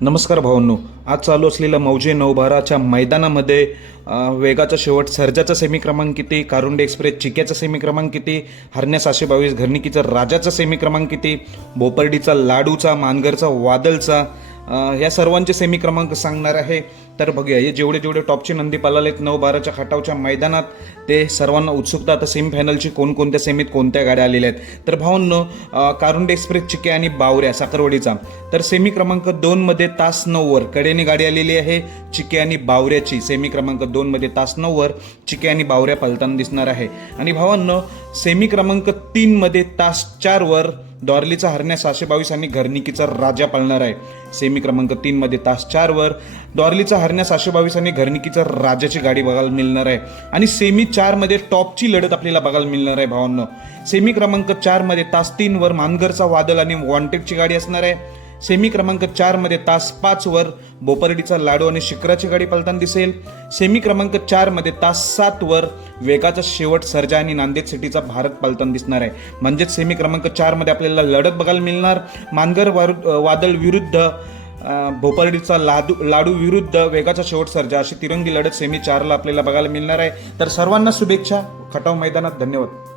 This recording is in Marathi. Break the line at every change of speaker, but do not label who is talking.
नमस्कार भावांनो आज चालू असलेल्या मौजे नवभाराच्या मैदानामध्ये वेगाचा शेवट सर्जाचा सेमी क्रमांक किती कारुंडे एक्सप्रेस चिक्याचा सेमी क्रमांक किती हरण्या सहाशे बावीस घरणिकीचा राजाचा सेमी क्रमांक किती बोपर्डीचा लाडूचा मानगरचा वादलचा ह्या या सर्वांचे सेमी क्रमांक सांगणार आहे. तर बघूया हे जेवढे जेवढे टॉपचे नंदी पालालेत नऊ बाराच्या खटावच्या मैदानात ते सर्वांना उत्सुकता आता सेमीफायनलची कोणकोणत्या सेमीत कोणत्या गाड्या आलेल्या आहेत. तर भावांनो कारुंडे एक्सप्रेस चिके आणि बावऱ्या साखरवडीचा. तर सेमी क्रमांक दोनमध्ये तास नऊवर कडेने गाडी आलेली आहे. चिके आणि बावऱ्याची सेमी क्रमांक दोनमध्ये तास नऊवर चिके आणि बावऱ्या पलताना दिसणार आहे. आणि भावांनो सेमी क्रमांक तीनमध्ये तास चारवर डॉर्लीचा हरण्या सहाशे बावीस आणि घरनिकीचा राजा पळणार आहे. सेमी क्रमांक तीनमध्ये तास चारवर डॉर्लीचा हरण्या सहाशे बावीस आणि घरनिकीचा राजाची गाडी बघायला मिळणार आहे. आणि सेमी चारमध्ये टॉपची लढत आपल्याला बघायला मिळणार आहे भावांनो. सेमी क्रमांक चारमध्ये तास तीनवर मानगरचा वादल आणि वॉन्टेडची गाडी असणार आहे. सेमी क्रमांक चारमध्ये तास पाचवर बोपर्डीचा लाडू आणि शिखराची गाडी पलताना दिसेल. सेमी क्रमांक चारमध्ये तास सातवर वेगाचा शेवट सर्जा आणि नांदेड सिटीचा भारत पलताना दिसणार आहे. म्हणजेच सेमी क्रमांक चारमध्ये आपल्याला लढत बघायला मिळणार. मानगर वादळ विरुद्ध भोपर्डीचा लाडू लाडू विरुद्ध वेगाचा शेवट सर्जा अशी तिरंगी लढत सेमी चारला आपल्याला बघायला मिळणार आहे. तर सर्वांना शुभेच्छा. खटाव मैदानात धन्यवाद.